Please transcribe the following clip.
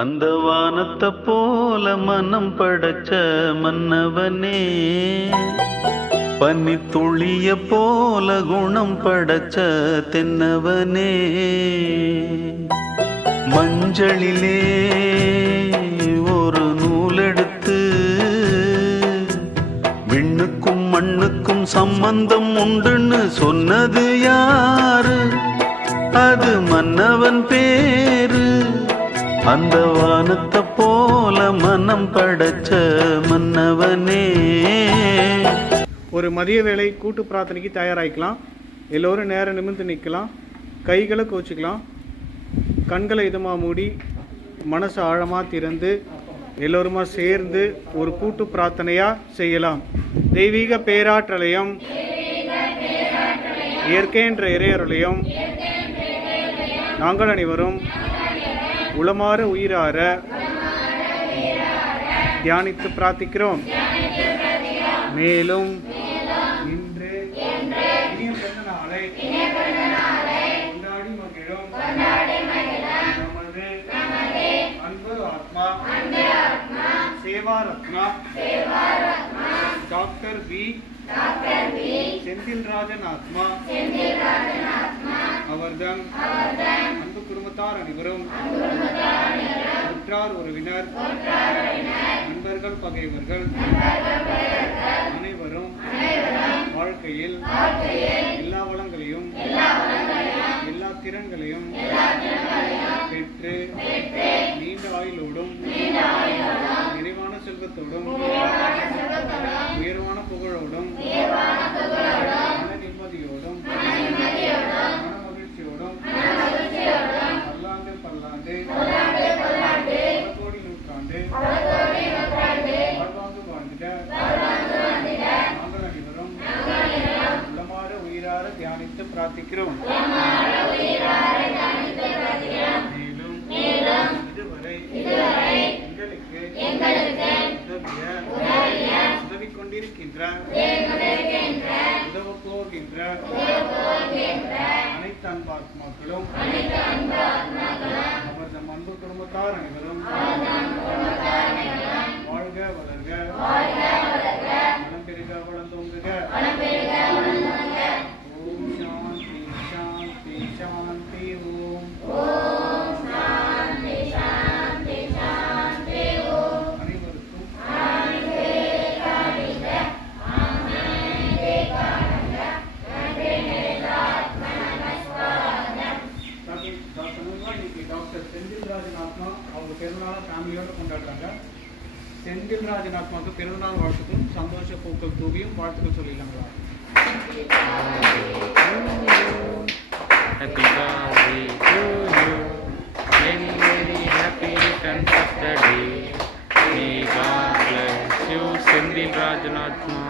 அந்த வானத்தை போல மனம் படைச்ச மன்னவனே, பனி துளிய போல குணம் படைச்ச தென்னவனே, மஞ்சளிலே ஒரு நூலெடுத்து விண்ணுக்கும் மண்ணுக்கும் சம்பந்தம் உண்டுன்னு சொன்னது யாரு? அது மன்னவன் பேரு. அந்த வானத்தை போல மனம் படைச்ச மன்னவனே. ஒரு மதிய வேளை கூட்டு பிரார்த்தனைக்கு தயாராகிக்கலாம். எல்லோரும் நேரம் நிமிர்ந்து நிற்கலாம். கைகளை கோச்சிக்கலாம். கண்களை இதமாக மூடி மனசு ஆழமாக திறந்து எல்லோருமா சேர்ந்து ஒரு கூட்டு பிரார்த்தனையாக செய்யலாம். தெய்வீக பேராற்றலையும் இயற்கை என்ற இறையருளையும் நாங்கள் அனைவரும் உளமாற உயிரார தியானித்து பிரார்த்திக்கிறோம். மேலும் இன்று இனிய பிறந்த நாளை கொண்டாடி மகிழும் நமது அன்பு ஆத்மா சேவாரத்னா டாக்டர் வி செந்தில்ராஜன் ஆத்மா அவர்தான் அன்பு குடும்பத்தார் அனைவரும் உற்றார் உறவினர் நண்பர்கள் பகைவர்கள் அனைவரும் வாழ்க்கையில் எல்லா வளங்களையும் எல்லா திறன்களையும் பெற்று நீண்ட ஆயுளோடும் நிறைவான செல்வத்தோடும் உயர்வான புகழோடும் மன நிம்மதியோடும் மன மகிழ்ச்சியோடும் பல்லாண்டு கோடி நூற்றாண்டு வாழ்வாங்கு வாழ்ந்திட நாங்கள் அனைவரும் உளமாற உயிரார தியானித்து பிரார்த்திக்கிறோம். மேலும் இதுவரை எங்களுக்கு உதவி கொண்டிருக்கின்ற உதவ போகின்ற அனைத்து அன்பாத்மாக்களும் அவரது அன்பு குடும்பத்தார் அனைவரும் வாழ்க வளர்க வளம் பெருக வளர்ந்தோங்குக. ஓம் சாந்தி சாந்தி சாந்தி. ஓம் அனைவருக்கும் டாக்டர் செந்தில்ராஜன் ஆத்மா அவங்க பிறந்தநாளை ஃபேமிலியோட கொண்டாடுறாங்க. செந்தில்ராஜன் ஆத்மாவுக்கு பிறந்தநாள் வாழ்த்துக்கும் சந்தோஷ பூக்கள் தூவியும் வாழ்த்துக்கள் சொல்லிடலாங்களா? Happy birthday to you. Very, very happy returns of the day. May God bless you, Sendil Rajan Atma.